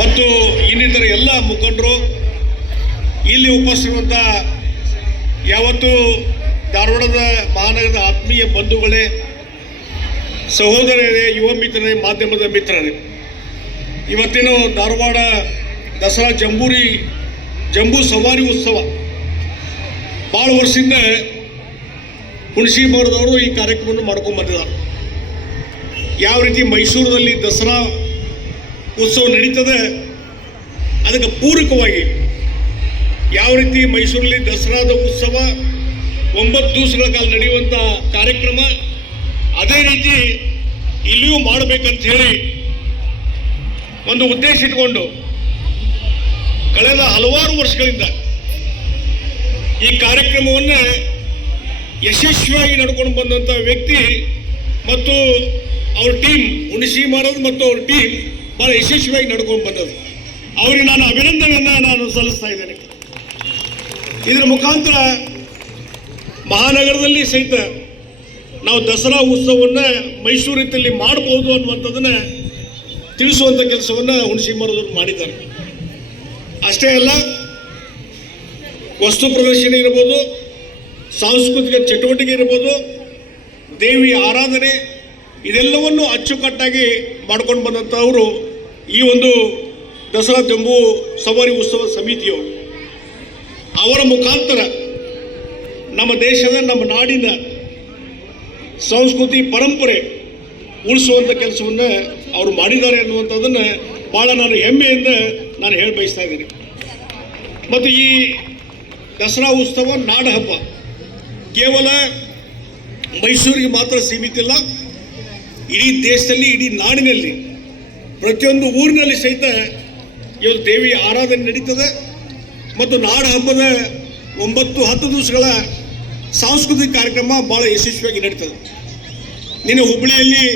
ಮತ್ತು ಇನ್ನಿತರ ಎಲ್ಲ ಮುಖಂಡರು ಇಲ್ಲಿ ಉಪಸ್ಥಿತಿರುವಂಥ ಯಾವತ್ತು ಧಾರವಾಡದ ಮಹಾನಗರದ ಆತ್ಮೀಯ ಬಂಧುಗಳೇ, ಸಹೋದರರೇ, ಯುವ ಮಿತ್ರರೇ, ಮಾಧ್ಯಮದ ಮಿತ್ರರೇ, ಇವತ್ತಿನ ಧಾರವಾಡ ದಸರಾ ಜಂಬೂ ಸವಾರಿ ಉತ್ಸವ ಭಾಳ ವರ್ಷದಿಂದ ಹುಣಸಿ ಮರದವರು ಈ ಕಾರ್ಯಕ್ರಮವನ್ನು ಮಾಡ್ಕೊಂಡು ಬಂದಿದ್ದಾರೆ. ಯಾವ ರೀತಿ ಮೈಸೂರಿನಲ್ಲಿ ದಸರಾ ಉತ್ಸವ ನಡೀತದೆ ಅದಕ್ಕೆ ಪೂರಕವಾಗಿ ಯಾವ ರೀತಿ ಮೈಸೂರಲ್ಲಿ ದಸರಾದ ಉತ್ಸವ 9 ದಿವಸಗಳ ಕಾಲ ನಡೆಯುವಂಥ ಕಾರ್ಯಕ್ರಮ ಅದೇ ರೀತಿ ಇಲ್ಲಿಯೂ ಮಾಡಬೇಕಂತ ಹೇಳಿ ಒಂದು ಉದ್ದೇಶ ಇಟ್ಕೊಂಡು ಕಳೆದ ಹಲವಾರು ವರ್ಷಗಳಿಂದ ಈ ಕಾರ್ಯಕ್ರಮವನ್ನು ಯಶಸ್ವಿಯಾಗಿ ನಡ್ಕೊಂಡು ಬಂದಂಥ ವ್ಯಕ್ತಿ ಮತ್ತು ಅವ್ರ ಟೀಮ್, ಹುಣಸಿ ಮಹಾರಾಜ್ ಮತ್ತು ಅವ್ರ ಟೀಮ್ ಭಾಳ ಯಶಸ್ವಿಯಾಗಿ ನಡ್ಕೊಂಡು ಬಂದದ್ದು. ಅವರಿಗೆ ನಾನು ಅಭಿನಂದನೆಯನ್ನು ನಾನು ಸಲ್ಲಿಸ್ತಾ ಇದ್ದೇನೆ. ಇದರ ಮುಖಾಂತರ ಮಹಾನಗರದಲ್ಲಿ ಸಹಿತ ನಾವು ದಸರಾ ಉತ್ಸವವನ್ನು ಮೈಸೂರು ರೀತಿಯಲ್ಲಿ ಮಾಡಬಹುದು ಅನ್ನುವಂಥದ್ದನ್ನು ತಿಳಿಸುವಂಥ ಕೆಲಸವನ್ನು ಹುಣಸಿ ಮಹಾರಾಜರು ಮಾಡಿದ್ದಾರೆ. ಅಷ್ಟೇ ಅಲ್ಲ, ವಸ್ತು ಪ್ರದರ್ಶನ ಇರ್ಬೋದು, ಸಾಂಸ್ಕೃತಿಕ ಚಟುವಟಿಕೆ ಇರ್ಬೋದು, ದೇವಿ ಆರಾಧನೆ, ಇದೆಲ್ಲವನ್ನು ಅಚ್ಚುಕಟ್ಟಾಗಿ ಮಾಡ್ಕೊಂಡು ಬಂದಂಥವರು ಈ ಒಂದು ದಸರಾ ಜಂಬೂ ಸವಾರಿ ಉತ್ಸವ ಸಮಿತಿಯವರು. ಅವರ ಮುಖಾಂತರ ನಮ್ಮ ದೇಶದ, ನಮ್ಮ ನಾಡಿನ ಸಂಸ್ಕೃತಿ ಪರಂಪರೆ ಉಳಿಸುವಂಥ ಕೆಲಸವನ್ನು ಅವರು ಮಾಡಿದ್ದಾರೆ ಅನ್ನುವಂಥದ್ದನ್ನು ಭಾಳ ನಾನು ಹೆಮ್ಮೆಯಿಂದ ನಾನು ಹೇಳಿ ಬಯಸ್ತಾ ಇದ್ದೀನಿ. ಮತ್ತು ಈ ದಸರಾ ಉತ್ಸವ ನಾಡ ಹಬ್ಬ ಕೇವಲ ಮೈಸೂರಿಗೆ ಮಾತ್ರ ಸೀಮಿತ ಇಲ್ಲ, ಇಡೀ ದೇಶದಲ್ಲಿ, ಇಡೀ ನಾಡಿನಲ್ಲಿ ಪ್ರತಿಯೊಂದು ಊರಿನಲ್ಲಿ ಸಹಿತ ಇವತ್ತು ದೇವಿ ಆರಾಧನೆ ನಡೀತದೆ. ಮತ್ತು ನಾಡ ಹಬ್ಬದ 9-10 ದಿವಸಗಳ ಸಾಂಸ್ಕೃತಿಕ ಕಾರ್ಯಕ್ರಮ ಭಾಳ ಯಶಸ್ವಿಯಾಗಿ ನಡೀತದೆ. ನಿನ್ನೆ ಹುಬ್ಬಳ್ಳಿಯಲ್ಲಿ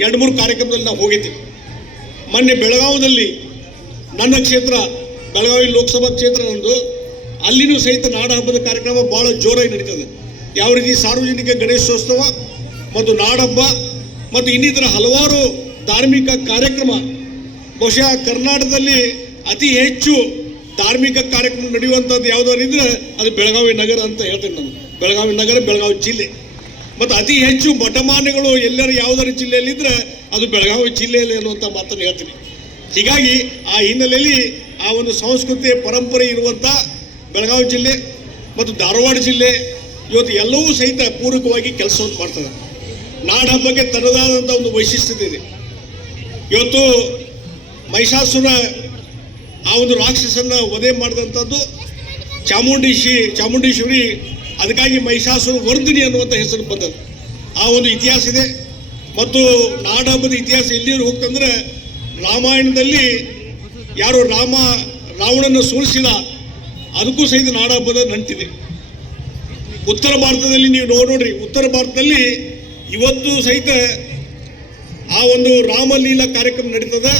2-3 ಕಾರ್ಯಕ್ರಮದಲ್ಲಿ ನಾವು ಹೋಗಿದ್ದೆ. ಮೊನ್ನೆ ಬೆಳಗಾವದಲ್ಲಿ ನನ್ನ ಕ್ಷೇತ್ರ ಬೆಳಗಾವಿ ಲೋಕಸಭಾ ಕ್ಷೇತ್ರ ನಂದು, ಅಲ್ಲಿನೂ ಸಹಿತ ನಾಡ ಹಬ್ಬದ ಕಾರ್ಯಕ್ರಮ ಭಾಳ ಜೋರಾಗಿ ನಡೀತದೆ. ಯಾವ ರೀತಿ ಸಾರ್ವಜನಿಕ ಗಣೇಶೋತ್ಸವ ಮತ್ತು ನಾಡಹಬ್ಬ ಮತ್ತು ಇನ್ನಿತರ ಹಲವಾರು ಧಾರ್ಮಿಕ ಕಾರ್ಯಕ್ರಮ, ಬಹುಶಃ ಕರ್ನಾಟಕದಲ್ಲಿ ಅತಿ ಹೆಚ್ಚು ಧಾರ್ಮಿಕ ಕಾರ್ಯಕ್ರಮ ನಡೆಯುವಂಥದ್ದು ಯಾವುದಾದ್ರು ಇದ್ರೆ ಅದು ಬೆಳಗಾವಿ ನಗರ ಅಂತ ಹೇಳ್ತೇನೆ ನಾನು. ಬೆಳಗಾವಿ ನಗರ, ಬೆಳಗಾವಿ ಜಿಲ್ಲೆ. ಮತ್ತು ಅತಿ ಹೆಚ್ಚು ಮಠಮಾನ್ಯಗಳು ಎಲ್ಲರೂ ಯಾವುದಾದ್ರು ಜಿಲ್ಲೆಯಲ್ಲಿದ್ದರೆ ಅದು ಬೆಳಗಾವಿ ಜಿಲ್ಲೆಯಲ್ಲಿ ಅನ್ನುವಂಥ ಮಾತನ್ನು ಹೇಳ್ತೀನಿ. ಹೀಗಾಗಿ ಆ ಹಿನ್ನೆಲೆಯಲ್ಲಿ ಆ ಒಂದು ಸಂಸ್ಕೃತಿ ಪರಂಪರೆ ಇರುವಂಥ ಬೆಳಗಾವಿ ಜಿಲ್ಲೆ ಮತ್ತು ಧಾರವಾಡ ಜಿಲ್ಲೆ ಇವತ್ತು ಎಲ್ಲವೂ ಸಹಿತ ಪೂರಕವಾಗಿ ಕೆಲಸವನ್ನು ಮಾಡ್ತದೆ. ನಾಡ ಹಬ್ಬಕ್ಕೆ ತನ್ನದಾದಂಥ ಒಂದು ವೈಶಿಷ್ಟ್ಯತೆ ಇದೆ. ಇವತ್ತು ಮಹಿಷಾಸುರ ಆ ಒಂದು ರಾಕ್ಷಸನ್ನು ವಧೆ ಮಾಡಿದಂಥದ್ದು ಚಾಮುಂಡೇಶ್ವರಿ, ಅದಕ್ಕಾಗಿ ಮಹಿಷಾಸುರ ವರ್ಧಿನಿ ಅನ್ನುವಂಥ ಹೆಸರು ಬಂದದ್ದು. ಆ ಒಂದು ಇತಿಹಾಸ ಇದೆ. ಮತ್ತು ನಾಡ ಹಬ್ಬದ ಇತಿಹಾಸ ಎಲ್ಲಿಯೂ ಹೋಗ್ತಂದ್ರೆ ರಾಮಾಯಣದಲ್ಲಿ ಯಾರು ರಾವಣನ ಸೋಲಿಸಿದ ಅದಕ್ಕೂ ಸಹಿತ ನಾಡ ಹಬ್ಬದ ನಂಟಿದೆ. ಉತ್ತರ ಭಾರತದಲ್ಲಿ ನೀವು ನೋಡ್ರಿ, ಉತ್ತರ ಭಾರತದಲ್ಲಿ ಇವತ್ತು ಸಹಿತ ಆ ಒಂದು ರಾಮಲೀಲಾ ಕಾರ್ಯಕ್ರಮ ನಡೀತದೆ.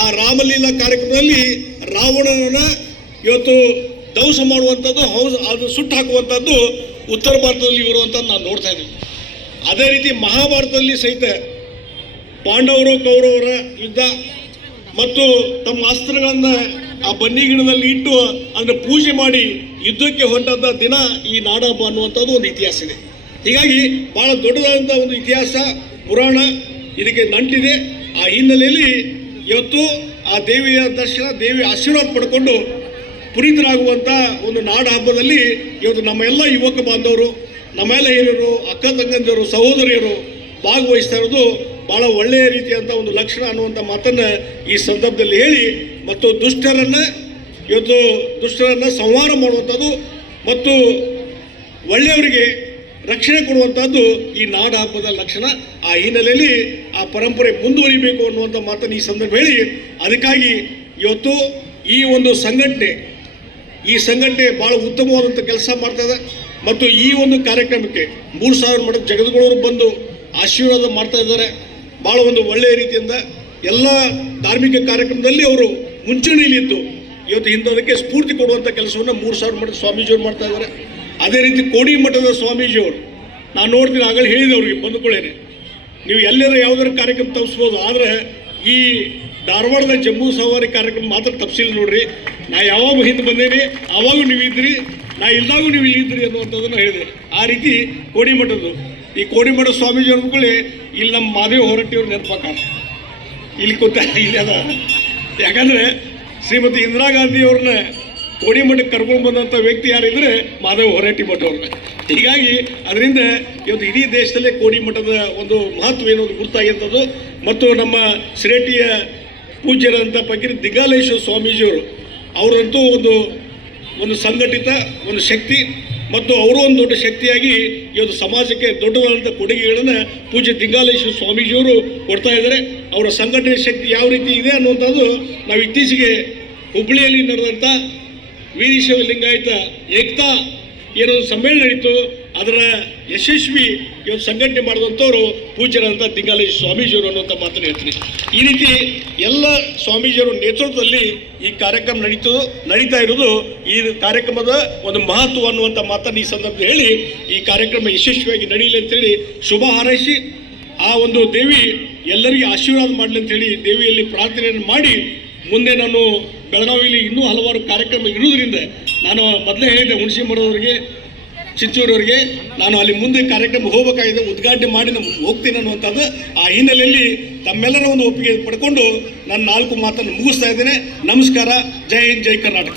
ಆ ರಾಮಲೀಲಾ ಕಾರ್ಯಕ್ರಮದಲ್ಲಿ ರಾವಣನ ಇವತ್ತು ಧ್ವಂಸ ಮಾಡುವಂಥದ್ದು, ಅದು ಸುಟ್ಟು ಹಾಕುವಂಥದ್ದು ಉತ್ತರ ಭಾರತದಲ್ಲಿ ಇರುವಂಥದ್ದು ನಾನು ನೋಡ್ತಾ ಇದ್ದೀನಿ. ಅದೇ ರೀತಿ ಮಹಾಭಾರತದಲ್ಲಿ ಸಹಿತ ಪಾಂಡವರು ಕೌರವರ ಯುದ್ಧ ಮತ್ತು ತಮ್ಮ ಅಸ್ತ್ರಗಳನ್ನು ಆ ಬನ್ನಿ ಗಿಡದಲ್ಲಿ ಇಟ್ಟು ಅದನ್ನು ಪೂಜೆ ಮಾಡಿ ಯುದ್ಧಕ್ಕೆ ಹೊಂಟಂಥ ದಿನ ಈ ನಾಡಹಬ್ಬ ಅನ್ನುವಂಥದ್ದು ಒಂದು ಇತಿಹಾಸ ಇದೆ. ಹೀಗಾಗಿ ಭಾಳ ದೊಡ್ಡದಾದಂಥ ಒಂದು ಇತಿಹಾಸ, ಪುರಾಣ ಇದಕ್ಕೆ ನಂಟಿದೆ. ಆ ಹಿನ್ನೆಲೆಯಲ್ಲಿ ಇವತ್ತು ಆ ದೇವಿಯ ದರ್ಶನ, ದೇವಿಯ ಆಶೀರ್ವಾದ ಪಡ್ಕೊಂಡು ಪುನೀತರಾಗುವಂಥ ಒಂದು ನಾಡ ಹಬ್ಬದಲ್ಲಿ ಇವತ್ತು ನಮ್ಮ ಎಲ್ಲ ಯುವಕ ಬಾಂಧವರು, ನಮ್ಮೆಲ್ಲ ಹಿರಿಯರು, ಅಕ್ಕ ತಂಗಂದಿರು, ಸಹೋದರಿಯರು ಭಾಗವಹಿಸ್ತಾ ಇರೋದು ಭಾಳ ಒಳ್ಳೆಯ ರೀತಿಯಂಥ ಒಂದು ಲಕ್ಷಣ ಅನ್ನುವಂಥ ಮಾತನ್ನು ಈ ಸಂದರ್ಭದಲ್ಲಿ ಹೇಳಿ, ಮತ್ತು ದುಷ್ಟರನ್ನು ಸಂಹಾರ ಮಾಡುವಂಥದ್ದು ಮತ್ತು ಒಳ್ಳೆಯವರಿಗೆ ರಕ್ಷಣೆ ಕೊಡುವಂಥದ್ದು ಈ ನಾಡ ಹಬ್ಬದ ಲಕ್ಷಣ. ಆ ಹಿನ್ನೆಲೆಯಲ್ಲಿ ಆ ಪರಂಪರೆ ಮುಂದುವರಿಬೇಕು ಅನ್ನುವಂಥ ಮಾತನ್ನು ಈ ಸಂದರ್ಭ ಹೇಳಿ, ಅದಕ್ಕಾಗಿ ಇವತ್ತು ಈ ಒಂದು ಸಂಘಟನೆ ಭಾಳ ಉತ್ತಮವಾದಂಥ ಕೆಲಸ ಮಾಡ್ತದೆ. ಮತ್ತು ಈ ಒಂದು ಕಾರ್ಯಕ್ರಮಕ್ಕೆ 3000 ಮಠದ ಜಗದ್ಗುರುವರು ಬಂದು ಆಶೀರ್ವಾದ ಮಾಡ್ತಾ ಇದ್ದಾರೆ. ಭಾಳ ಒಂದು ಒಳ್ಳೆಯ ರೀತಿಯಿಂದ ಎಲ್ಲ ಧಾರ್ಮಿಕ ಕಾರ್ಯಕ್ರಮದಲ್ಲಿ ಅವರು ಮುಂಚೂಣಿಯಲ್ಲಿದ್ದು ಇವತ್ತು ಇಂಥದಕ್ಕೆ ಸ್ಫೂರ್ತಿ ಕೊಡುವಂಥ ಕೆಲಸವನ್ನು 3000 ಮಠದ ಸ್ವಾಮೀಜಿಯವರು ಮಾಡ್ತಾ ಇದ್ದಾರೆ. ಅದೇ ರೀತಿ ಕೋಡಿ ಮಠದ ಸ್ವಾಮೀಜಿಯವರು, ನಾನು ನೋಡ್ತೀನಿ, ಆಗಲೇ ಹೇಳಿದೆ ಅವ್ರಿಗೆ ಬಂದುಕೊಳ್ಳೇನೆ, ನೀವು ಎಲ್ಲರೂ ಯಾವುದಾದ್ರು ಕಾರ್ಯಕ್ರಮ ತಪ್ಪಿಸ್ಬೋದು, ಆದರೆ ಈ ಧಾರವಾಡದ ಜಂಬೂ ಸವಾರಿ ಕಾರ್ಯಕ್ರಮ ಮಾತ್ರ ತಪ್ಪಿಸಿಲ್ಲ ನೋಡ್ರಿ. ನಾ ಯಾವಾಗ ಹಿಂದೆ ಬಂದೇನಿ ಆವಾಗೂ ನೀವಿದ್ರಿ, ನಾ ಇಲ್ದಾಗೂ ನೀವು ಇಲ್ಲಿದ್ರಿ ಅನ್ನುವಂಥದ್ದನ್ನು ಹೇಳಿದೆ. ಆ ರೀತಿ ಕೋಡಿಮಠದ್ದು ಈ ಕೋಡಿಮಠ ಸ್ವಾಮೀಜಿ ಅನ್ಕೊಳ್ಳಿ ಇಲ್ಲಿ ನಮ್ಮ ಮಾದೇವ ಹೊರಟ್ಟಿಯವ್ರು ನೆನಪಾಕ ಇಲ್ಲಿ ಕೂತ ಇಲ್ಲಿ ಅದ. ಯಾಕಂದರೆ ಶ್ರೀಮತಿ ಇಂದಿರಾ ಗಾಂಧಿ ಅವ್ರನ್ನ ಕೋಡಿಮಠಕ್ಕೆ ಕರ್ಕೊಂಡು ಬಂದಂಥ ವ್ಯಕ್ತಿ ಯಾರಿದ್ರೆ ಮಾದೇವ ಹೊರಟ್ಟಿ ಮಠ ಅವ್ರನ್ನ. ಹೀಗಾಗಿ ಅದರಿಂದ ಇವತ್ತು ಇಡೀ ದೇಶದಲ್ಲೇ ಕೋಡಿಮಠದ ಒಂದು ಮಹತ್ವ ಏನೋದು ಗುರುತಾಗಿರ್ತದ್ದು. ಮತ್ತು ನಮ್ಮ ಸಿರೇಟಿಯ ಪೂಜ್ಯರಂಥ ಪಂಕಿರಿ ದಿಗ್ಗಾಲೇಶ್ವರ ಸ್ವಾಮೀಜಿಯವರು ಅವರಂತೂ ಒಂದು ಸಂಘಟಿತ ಒಂದು ಶಕ್ತಿ ಮತ್ತು ಅವರು ಒಂದು ದೊಡ್ಡ ಶಕ್ತಿಯಾಗಿ ಇವತ್ತು ಸಮಾಜಕ್ಕೆ ದೊಡ್ಡದಾದಂಥ ಕೊಡುಗೆಗಳನ್ನು ಪೂಜ್ಯ ದಿಗ್ಗಾಲೇಶ್ವರ ಸ್ವಾಮೀಜಿಯವರು ಕೊಡ್ತಾ ಇದ್ದಾರೆ. ಅವರ ಸಂಘಟನೆ ಶಕ್ತಿ ಯಾವ ರೀತಿ ಇದೆ ಅನ್ನುವಂಥದ್ದು ನಾವು ಇತ್ತೀಚೆಗೆ ಹುಬ್ಬಳ್ಳಿಯಲ್ಲಿ ನಡೆದಂಥ ವೀರಶೈವ ಲಿಂಗಾಯತ ಏಕ್ತಾ ಏನೋ ಸಮ್ಮೇಳನ ನಡೀತು, ಅದರ ಯಶಸ್ವಿ ಇವತ್ತು ಸಂಘಟನೆ ಮಾಡಿದಂಥವ್ರು ಪೂಜ್ಯರಂಥ ದಿಗ್ಗಾಲೇಶ್ವರ ಸ್ವಾಮೀಜಿಯವರು ಅನ್ನುವಂಥ ಮಾತನ್ನು ಹೇಳ್ತೀನಿ. ಈ ರೀತಿ ಎಲ್ಲ ಸ್ವಾಮೀಜಿಯವರ ನೇತೃತ್ವದಲ್ಲಿ ಈ ಕಾರ್ಯಕ್ರಮ ನಡೀತಾ ಇರೋದು ಈ ಕಾರ್ಯಕ್ರಮದ ಒಂದು ಮಹತ್ವ ಅನ್ನುವಂಥ ಮಾತನ್ನು ಈ ಸಂದರ್ಭದಲ್ಲಿ ಹೇಳಿ ಈ ಕಾರ್ಯಕ್ರಮ ಯಶಸ್ವಿಯಾಗಿ ನಡೀಲಿ ಅಂತೇಳಿ ಶುಭ ಹಾರೈಸಿ ಆ ಒಂದು ದೇವಿ ಎಲ್ಲರಿಗೂ ಆಶೀರ್ವಾದ ಮಾಡಲಿ ಅಂತೇಳಿ ದೇವಿಯಲ್ಲಿ ಪ್ರಾರ್ಥನೆಯನ್ನು ಮಾಡಿ ಮುಂದೆ ನಾನು ಬೆಳಗಾವಿಯಲ್ಲಿ ಇನ್ನೂ ಹಲವಾರು ಕಾರ್ಯಕ್ರಮ ಇರುವುದರಿಂದ ನಾನು ಮೊದಲೇ ಹೇಳಿದೆ ಹುಣಸಿಮರದವರಿಗೆ ಚಿತ್ತೂರವರಿಗೆ ನಾನು ಅಲ್ಲಿ ಮುಂದೆ ಕಾರ್ಯಕ್ರಮ ಹೋಗಬೇಕಾಗಿದೆ, ಉದ್ಘಾಟನೆ ಮಾಡಿ ನಾನು ಹೋಗ್ತೀನಿ ಅನ್ನುವಂಥದ್ದು. ಆ ಹಿನ್ನೆಲೆಯಲ್ಲಿ ತಮ್ಮೆಲ್ಲರ ಒಂದು ಒಪ್ಪಿಗೆ ಪಡ್ಕೊಂಡು ನಾನು 4 ಮಾತನ್ನು ಮುಗಿಸ್ತಾ ಇದ್ದೇನೆ. ನಮಸ್ಕಾರ. ಜೈ ಹಿಂದ್, ಜೈ ಕರ್ನಾಟಕ.